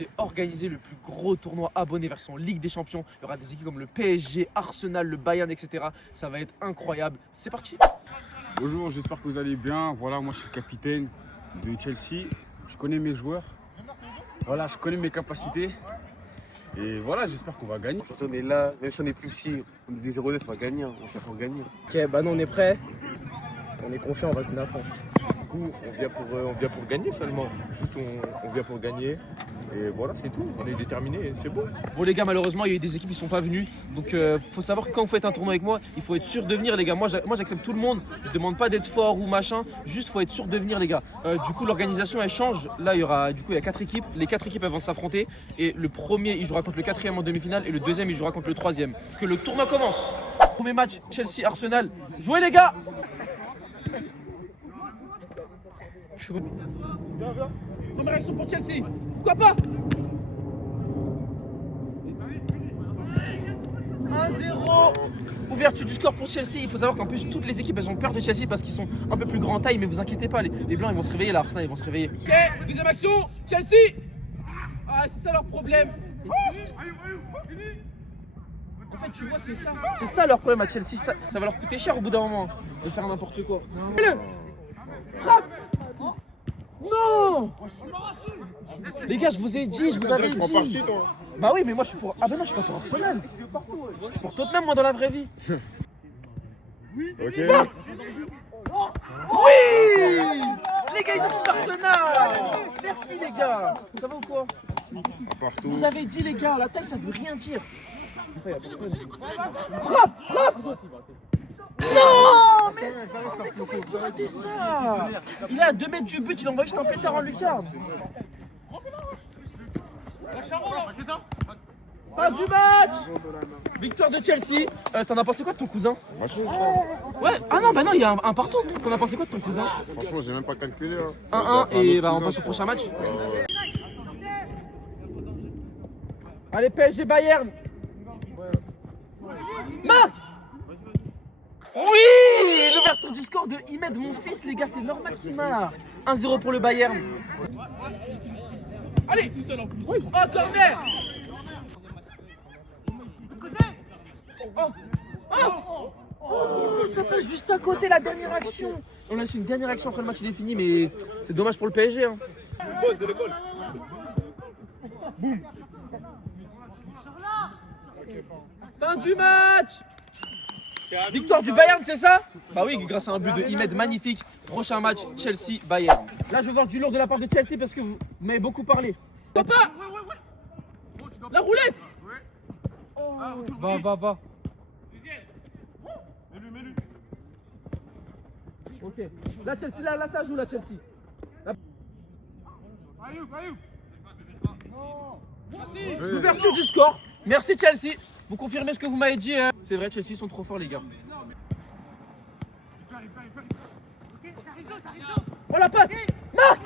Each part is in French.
j'ai organisé le plus gros tournoi abonné version Ligue des Champions. Il y aura des équipes comme le PSG, Arsenal, le Bayern, etc. Ça va être incroyable. C'est parti. Bonjour, j'espère que vous allez bien. Voilà, moi je suis le capitaine de Chelsea. Je connais mes joueurs. Voilà, je connais mes capacités. Et voilà, j'espère qu'on va gagner. Surtout on est là, même si on est plus petit, on est des 0-9, on va gagner, on fait pour gagner. Ok, bah nous on est prêts. On est confiant, on va se donner à fond. Du coup, on vient pour gagner seulement. Juste, on vient pour gagner. Et voilà, c'est tout. On est déterminés, c'est beau. Bon les gars, malheureusement, il y a eu des équipes qui sont pas venues. Donc faut savoir que quand vous faites un tournoi avec moi, il faut être sûr de venir les gars. Moi j'accepte tout le monde. Je demande pas d'être fort ou machin. Juste faut être sûr de venir les gars. Du coup l'organisation elle change. Là il y a 4 équipes. Les 4 équipes elles vont s'affronter. Et le premier il jouera contre le 4e en demi-finale. Et le deuxième il jouera contre le 3e. Que le tournoi commence. Premier match, Chelsea-Arsenal. Jouez les gars. Première action pour Chelsea. Pourquoi pas? 1-0. Ouverture du score pour Chelsea. Il faut savoir qu'en plus toutes les équipes elles ont peur de Chelsea parce qu'ils sont un peu plus grand taille, mais vous inquiétez pas, les blancs ils vont se réveiller là, Arsenal ils vont se réveiller. Ok, deuxième action, Chelsea. Ah c'est ça leur problème. En fait tu vois c'est ça leur problème à Chelsea, ça va leur coûter cher au bout d'un moment de faire n'importe quoi. Frappe. Non. Les gars, je vous ai dit, je vous avais dit. Bah oui, mais moi je suis pour. Ah bah non, je suis pas pour Arsenal. Je suis pour Tottenham, moi, dans la vraie vie. Ok. Oui. Légalisation d'Arsenal. Merci les gars. Ça va ou quoi? Partout. Vous avez dit les gars, la taille ça veut rien dire. Frappe. Non mais arrêtez ça. Il est à 2 mètres du but, il envoie juste un pétard en lucarne. Fin du match. Victoire de Chelsea. T'en as pensé quoi de ton cousin? Ouais, ah non, bah non, il y a un partout. T'en as pensé quoi de ton cousin? Franchement, j'ai même pas calculé. 1-1 et bah on passe au prochain match. Allez, PSG Bayern. Marc. Oui, l'ouverture du score de Imed, mon fils, les gars, c'est normal qu'il marque. 1-0 pour le Bayern. Allez, tout seul en plus. Oh, corner. Oh, ça passe juste à côté la dernière action. On a une dernière action après le match est fini, mais c'est dommage pour le PSG. Hein. Boum. Fin du match. Victoire du Bayern, c'est ça? Bah oui, grâce à un but de Imed magnifique. Prochain match, Chelsea-Bayern. Là, je veux voir du lourd de la part de Chelsea parce que vous m'avez beaucoup parlé. Papa! La roulette! Va. Ok. Là, Chelsea, là, ça joue, la Chelsea. L'ouverture du score. Merci, Chelsea. Vous confirmez ce que vous m'avez dit, hein? C'est vrai, Chelsea sont trop forts, les gars. Oh la passe! Marc!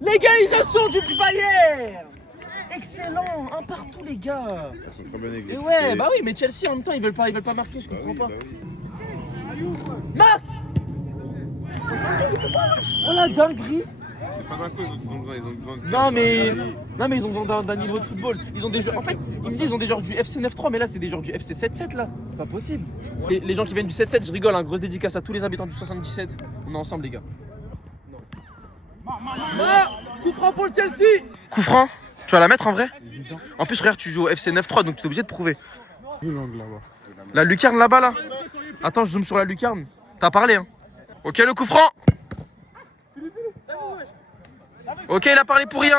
Légalisation du Bayern! Excellent! Un partout, les gars! Et ouais, bah oui, mais Chelsea en même temps, ils veulent pas marquer, je comprends pas. Marc! Oh la dinguerie! Pas d'un coup, ils ont besoin de. Non mais ils ont besoin d'un niveau de football. Ils ont des joueurs. En fait, ils me disent ils ont des joueurs du FC 9-3, mais là c'est des joueurs du FC 7-7 là. C'est pas possible. Les gens qui viennent du 7-7, je rigole, hein, grosse dédicace à tous les habitants du 77. On est ensemble les gars. Coup franc pour le Chelsea. Coup franc. Tu vas la mettre en vrai? En plus regarde, tu joues au FC 9-3 donc tu es obligé de prouver. La lucarne là-bas là. Attends, je zoome sur la lucarne. T'as parlé hein. Ok, le coup franc. Ok, il a parlé pour rien.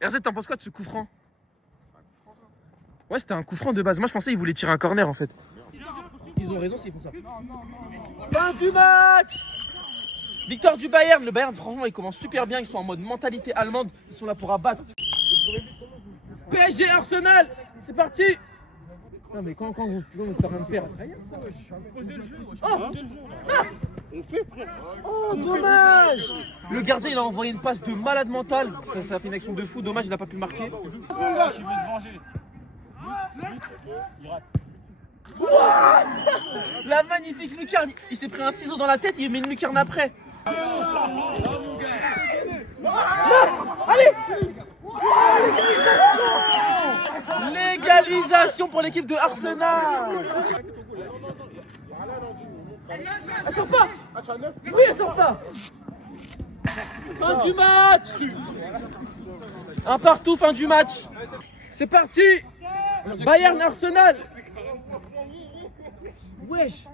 RZ, t'en penses quoi de ce coup franc? Ouais, c'était un coup franc de base. Moi, je pensais qu'ils voulaient tirer un corner en fait. Ils ont raison s'ils font ça. Fin du match. Victoire du Bayern. Le Bayern, franchement, ils commencent super bien. Ils sont en mode mentalité allemande. Ils sont là pour abattre. PSG Arsenal. C'est parti. Non, mais quand vous c'est rien de perdre. Oh, dommage. Le gardien il a envoyé une passe de malade mental. Ça a fait une action de fou. Dommage il n'a pas pu marquer. La magnifique lucarne. Il s'est pris un ciseau dans la tête. Il met une lucarne après. Allez. Égalisation pour l'équipe de Arsenal. Elle sort pas. Oui, elle sort pas. Fin du match. Un partout, fin du match. C'est parti. Bayern Arsenal. Wesh.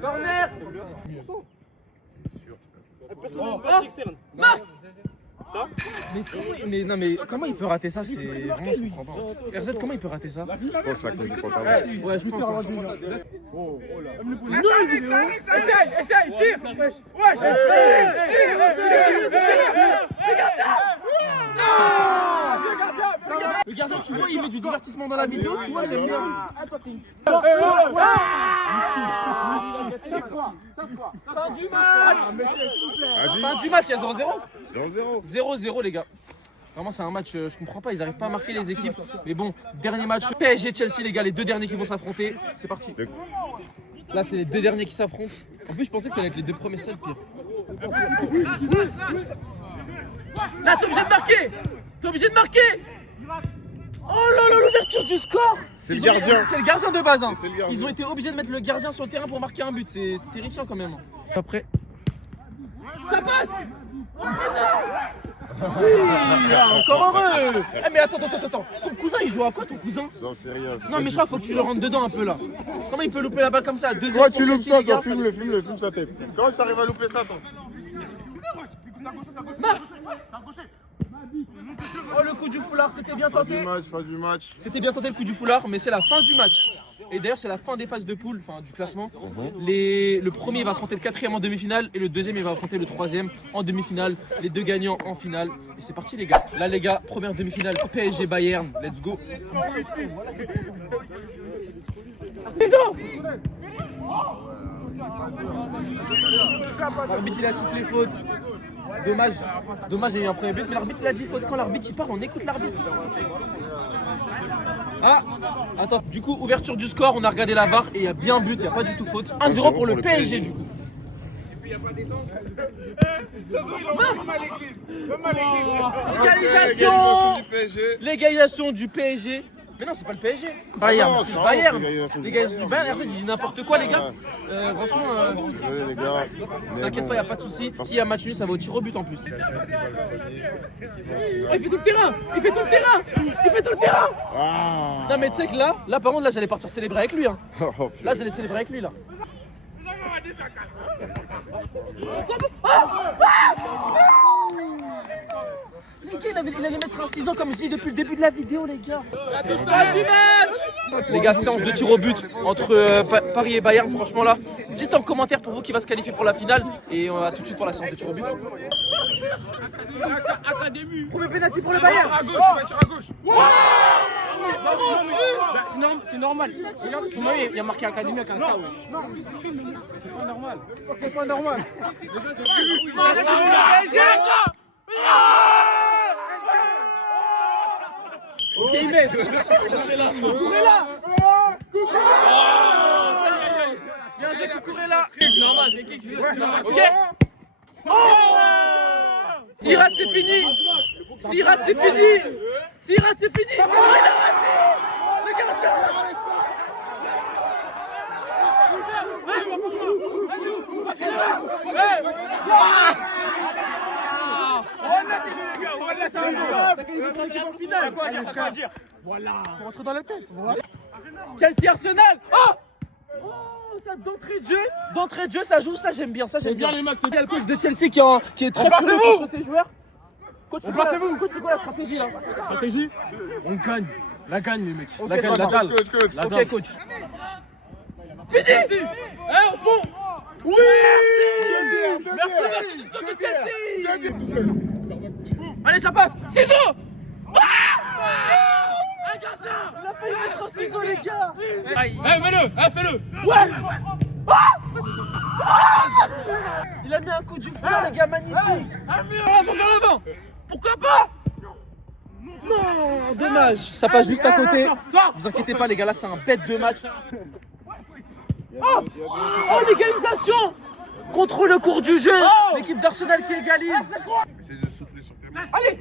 Corner. Marc. Mais comment il peut rater ça? C'est vraiment, je comprends pas. RZ, comment il peut rater ça? Je pense que c'est à cause du pantalon. Ouais, je pense ça. Essaye, tire. Le gardien, tu vois, il met du divertissement dans la vidéo, tu vois, j'aime bien. Fin du match. Fin du match, il y a 0-0. 0-0. 0-0 les gars. Vraiment c'est un match, je comprends pas, ils arrivent pas à marquer les équipes. Mais bon, dernier match, PSG-Chelsea les gars, les deux derniers qui vont s'affronter. C'est parti. Là c'est les deux derniers qui s'affrontent. En plus je pensais que ça allait être les deux premiers, c'est le pire. Là t'es obligé de marquer. T'es obligé de marquer. Oh là là, l'ouverture du score. C'est le gardien. C'est le gardien de base hein. C'est le gardien. Ils ont été obligés de mettre le gardien sur le terrain pour marquer un but, c'est terrifiant quand même. Après. Ça passe. Oui, encore heureux. Ah mais attends. Ton cousin il joue à quoi ton cousin? J'en sais rien. Non mais je crois faut que tu le rentres dedans un peu là. Comment il peut louper la balle comme ça à 2-0? Toi, tu loupes ça, toi, filme-le, filme sa tête. Comment tu arrives à louper ça, toi? Oh le coup du foulard, c'était bien tenté. Fin du match. C'était bien tenté le coup du foulard, mais c'est la fin du match. Et d'ailleurs c'est la fin des phases de poule, enfin du classement. Le premier va affronter le quatrième en demi-finale et le deuxième il va affronter le troisième en demi-finale. Les deux gagnants en finale. Et c'est parti les gars. Là les gars, première demi-finale PSG Bayern, let's go. L'arbitre il a sifflé faute. Dommage, il y a eu un premier but, mais l'arbitre il a dit faute. Quand l'arbitre il part, on écoute l'arbitre. Ah, attends, du coup, ouverture du score, on a regardé la VAR et il y a bien but, il n'y a pas du tout faute. 1-0 pour le PSG du coup. L'égalisation du PSG. Mais non, c'est pas le PSG. Bayern. C'est le Bayern. L'égalisation du L'égalisation du Bayern. RZ, il dit n'importe quoi, les gars. Franchement, Désolé, les gars. t'inquiète pas, y a pas de souci. S'il y a match nul, ça va au tir au but en plus. Oh, il fait tout le terrain. Ah. Non, mais tu sais que là, par contre, là, j'allais partir célébrer avec lui. Hein. Oh, Là, j'allais célébrer avec lui, là. Les gars, il allait mettre un ciseau comme je dis depuis le début de la vidéo, les gars. Les gars, séance de tir au but entre Paris et Bayern, franchement là. Dites en commentaire pour vous qui va se qualifier pour la finale. Et on va tout de suite pour la séance de tir au but. Premier penalty pour le Bayern. À gauche. C'est normal. Il a marqué Académie avec un K. C'est pas normal. Ok, il met. Cucurella. Bien joué, Cucurella. Ok. S'il rate, c'est fini. Oh, il a raté. Le gardien. Faut rentrer dans la tête. Chelsea Arsenal. Oh, ça d'entrée de jeu, ça joue, ça j'aime bien, Il y a le coach de Chelsea qui est très cool contre ses joueurs. Coach, c'est quoi la stratégie là? Stratégie. On gagne. La gagne les mecs. Ok, La gagne, la dalle. Coach. La Ok dalle. coach. Fini. Au fond. Oui. Merci de Chelsea. Allez, ça passe. Ciseaux. Un gardien. Il a failli mettre un ciseau les gars. Fais-le. Ouais. Il a mis un coup du foulard les gars, magnifique. Avant. Pourquoi pas? Non, dommage. Ça passe juste à côté. Vous inquiétez pas les gars, là c'est un bête de match. Oh, l'égalisation. Contre le cours du jeu. L'équipe d'Arsenal qui égalise. Essaye de souffler sur tes mains. Allez.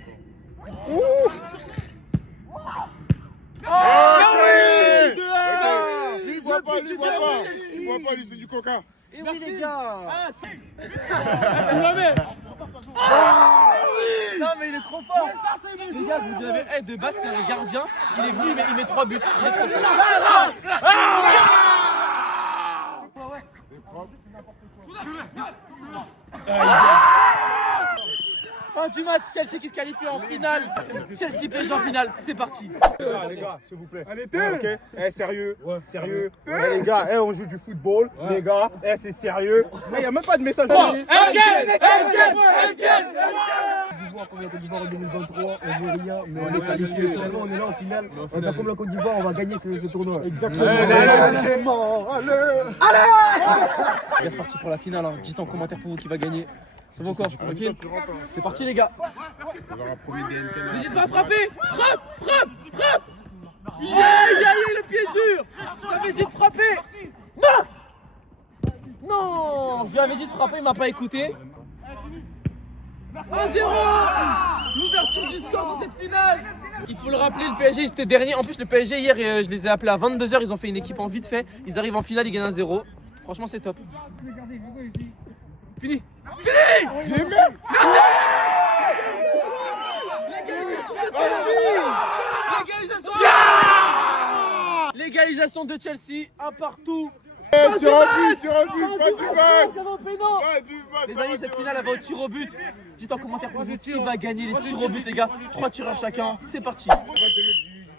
Lui, il boit pas, lui, il boit pas. Il boit pas, lui, c'est du coca. Et oui les gars. Non mais il est trop fort. Les gars, je vous dis la vérité, de base c'est un gardien. Il est venu, il met 3 buts. Il est trop fort. Fin du match, Chelsea qui se qualifie en finale. Chelsea PSG en finale, c'est parti. Les gars, s'il vous plaît. Ok, sérieux, sérieux. Les gars, on joue du football. Les gars, c'est sérieux. Mais il n'y a même pas de message. Comme la Côte d'Ivoire en 2023, on veut rien, mais on est qualifié. Finalement, on est là en finale. On va faire comme la Côte d'Ivoire, on va gagner ce tournoi. Exactement. C'est parti pour la finale. Dites en commentaire pour vous qui va gagner. C'est bon corps, ok. C'est parti les gars. N'hésite pas à frapper. Frappe. Aïe, le pied dur. Je lui avais dit de frapper. Non, je lui avais dit de frapper, il m'a pas écouté. 1-0. L'ouverture du score dans cette finale. Il faut le rappeler, le PSG c'était dernier. En plus le PSG hier, je les ai appelés à 22h, ils ont fait une équipe en vite fait. Ils arrivent en finale, ils gagnent 1-0. Franchement c'est top. Fini. L'égalisation de Chelsea, un partout. Tu remplis, pas du match. Les amis, cette finale elle va au tir au but. Dites en commentaire pour vous qui va gagner les tirs au but les gars. 3 tireurs chacun, c'est parti.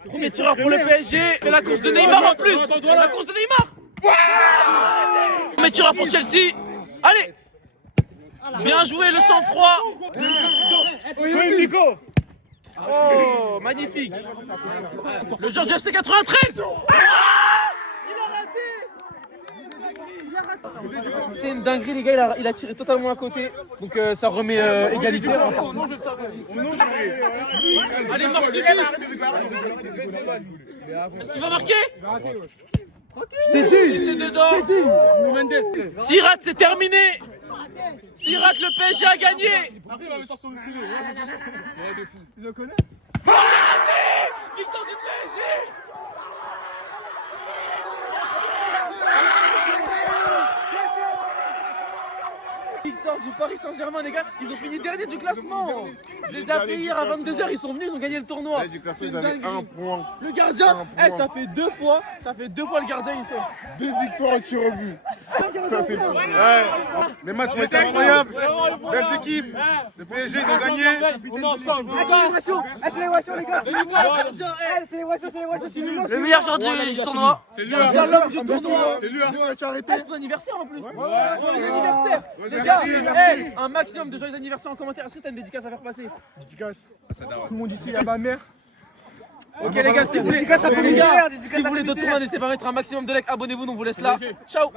Premier tireur pour le PSG. C'est la course de Neymar en plus. La course de Neymar. Premier tireur pour Chelsea. Allez. Bien joué le sang-froid. Oh, magnifique. Le Georges FC 93. C'est une dinguerie les gars, il a tiré totalement à côté. Donc ça remet égalité. Allez, marche du but. Est-ce qu'il va marquer? Et c'est dedans. S'il rate, c'est terminé. S'il rate, le PSG a gagné. Victoire du PSG. Victoire du Paris Saint-Germain les gars, ils ont fini dernier du classement. Je les ai appelés hier à 22h, ils sont venus, ils ont gagné le tournoi. Ils avaient 1 point. Le gardien, ça fait 2 fois, le gardien il sort. 2 victoires au tir au but. Ça c'est fou. Les matchs ont été incroyables. Belles équipes. Le PSG ils ont gagné. On est ensemble. Accélération les gars. Le meilleur joueur du tournoi. C'est lui. Gardien l'homme du tournoi. C'est lui. Tu as arrêté. C'est ton anniversaire en plus. Joyeux anniversaire. Les gars, un maximum de joyeux anniversaires en commentaire. Est-ce que t'as une dédicace à faire passer? Dédicace. Tout le monde ici à ma mère. Ok les gars, si vous voulez, Dédicace à les Comité. gars, si vous voulez d'autres tournois, n'hésitez pas à mettre un maximum de likes. Abonnez-vous, on vous laisse là. Ciao.